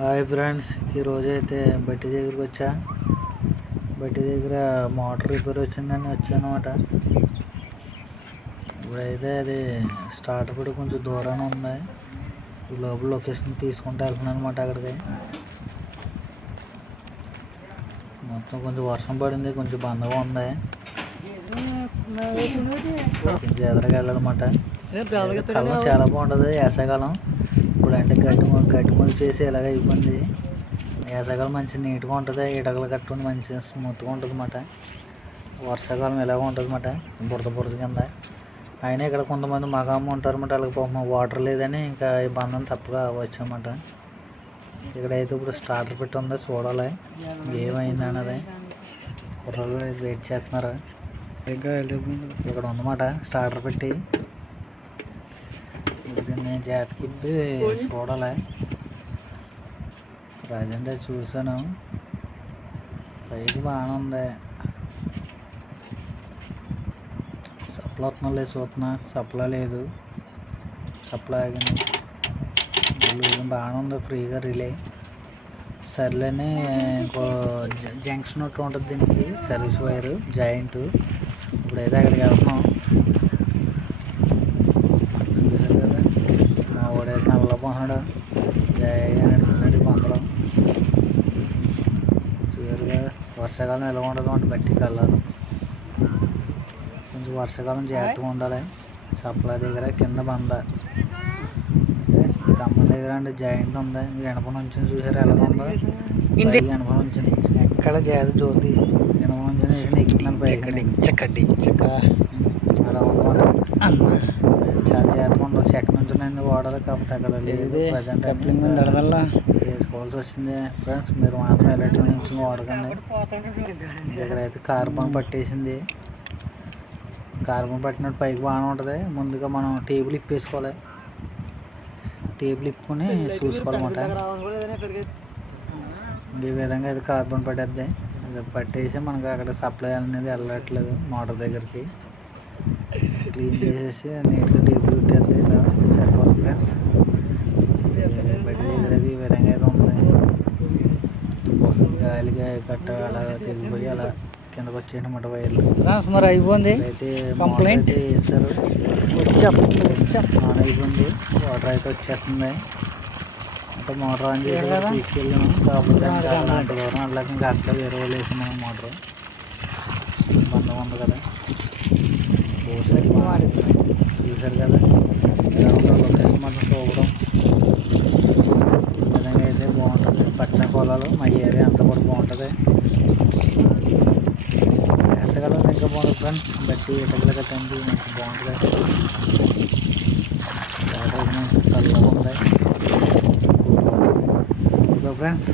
Hi friends, ఈరోజైతే బట్టి దగ్గరికి వచ్చా. బట్టి దగ్గర మోటార్ రిపేర్ వచ్చిందని వచ్చానమాట. ఇప్పుడైతే అది స్టార్ట్ కూడా కొంచెం దూరాన ఉంది. ఈ లోపల లొకేషన్ తీసుకుంటూ వెళ్తున్నాను అనమాట. అక్కడికి మొత్తం కొంచెం వర్షం పడింది, కొంచెం బందగా ఉంది. కొంచెం ఎదురుగా వెళ్ళాలన్నమాట. కాలం చాలా బాగుంటుంది వేసవికాలం. ఇప్పుడు అంటే గడ్డి మొలి చేసి ఇలాగ అయిపోయింది. వేసవికాలం మంచి నీట్గా ఉంటుంది, ఇటకలు కట్టుకుని మంచి స్మూత్గా ఉంటుంది అన్నమాట. వర్షాకాలం ఇలాగ ఉంటుంది అన్నమాట, బురద కింద. అయినా ఇక్కడ కొంతమంది మగమ్మ ఉంటారు అన్నమాట. వాళ్ళకి పాపం వాటర్ లేదని ఇంకా ఈ బంధం తప్పగా వచ్చామన్నమాట. ఇక్కడైతే ఇప్పుడు స్టార్టర్ పెట్టి ఉంది, చూడాలి ఏమైంది అన్నది. కుర్రలు వెయిట్ చేస్తున్నారు. ఇక్కడ ఉందన్నమాట స్టార్టర్ పెట్టి. దీన్ని జాతికిప్పి చూడాలి. ప్రజెంట్ చూసాను, పైకి బాగానే ఉంది. సప్లై వస్తున్నా లేదు చూస్తున్నా, సప్లై లేదు, సప్లై ఆగింది. బాగానే ఉంది, ఫ్రీగా రిలే. సర్లేని ఇంకో జంక్షన్ ఒకటి ఉంటుంది దీనికి, సర్వీస్ వైరు జాయింట్. ఇప్పుడైతే అక్కడికి వెళ్తున్నాం. ఓడైతే నల్లపోతున్నాడు, జాయిగా నడుపుతున్నాడు పంపలో. చూడారుగా వర్షాకాలం ఎలా ఉండదు అంటే బట్టి కలరు. కొంచెం వర్షాకాలం జాగ్రత్తగా ఉండాలి. సప్లై దగ్గర కింద బంద, తమ్మ దగ్గర అంటే జాయింట్ ఉంది. ఎనప నుంచి చూసారు ఎలా ఉందో, ఎనప నుంచి ఎక్కడ జాగ్రత్త జ్యోతి ఎనప నుంచి ఎక్కుతున్నాను పైకి. చెక్క అలా ఉందన్నమాట. చాలా జాగ్రత్తగా ఉండదు. చెక్క నుంచి నేను వాడాలి, కాబట్టి అక్కడ లేదు. ప్రజెంట్ వేసుకోవాల్సి వచ్చింది. ఫ్రెండ్స్, మీరు మాత్రం ఎలాంటి నుంచి వాడకండి. ఇక్కడైతే కార్బన్ పట్టేసింది. కార్బన్ పట్టినట్టు పైకి బాగానే ఉంటుంది. ముందుగా మనం టేబుల్ ఇప్పేసుకోవాలి. టేబుల్ ఇప్పుకొని చూసుకోవాలన్నమాట. ఈ విధంగా అయితే కార్బన్ పట్టేద్ది. పట్టేసి మనకు అక్కడ సప్లై అనేది వెళ్ళట్లేదు మోటార్ దగ్గరికి. క్లీన్ చేసేసి నీట్గా టేబుల్ పెట్టేస్తే ఇలా సరిపోదు ఫ్రెండ్స్. బయట దగ్గర ఈ విధంగా అయితే ఉంది. గాలిగా కట్ట అలా తెగిపోయి అలా కిందకు వచ్చేయనమాట వైర్లు. మరి అయిపోయింది, అయితే కంప్లైంట్ ఇస్తారు. ఆన్ అయిపోయింది, వాటర్ అయితే వచ్చేస్తుంది. అంటే మోటార్ ఆన్ చేసి తీసుకెళ్ళాము. కాకపోతే అలాంటి దూరం అట్లా ఇంకా అక్కడ వేరే వాళ్ళు వేసినాము. మోటార్ బంధం ఉంది కదా, చూసారు కదా ఎలా ఉందో లొకేషన్ మాత్రం చూడడం. ఈ విధంగా అయితే బాగుంటుంది. పచ్చని పొలాలు, మా ఏరియా అంతా కూడా బాగుంటుంది. వేసవికాలం ఇంకా బాగుంటుంది ఫ్రెండ్స్. బట్టి ఇటకలు కట్టండి మంచి బాగుంటుంది. వాటర్ మంచి చల్లగా ఉంటాయి ఫ్రెండ్స్.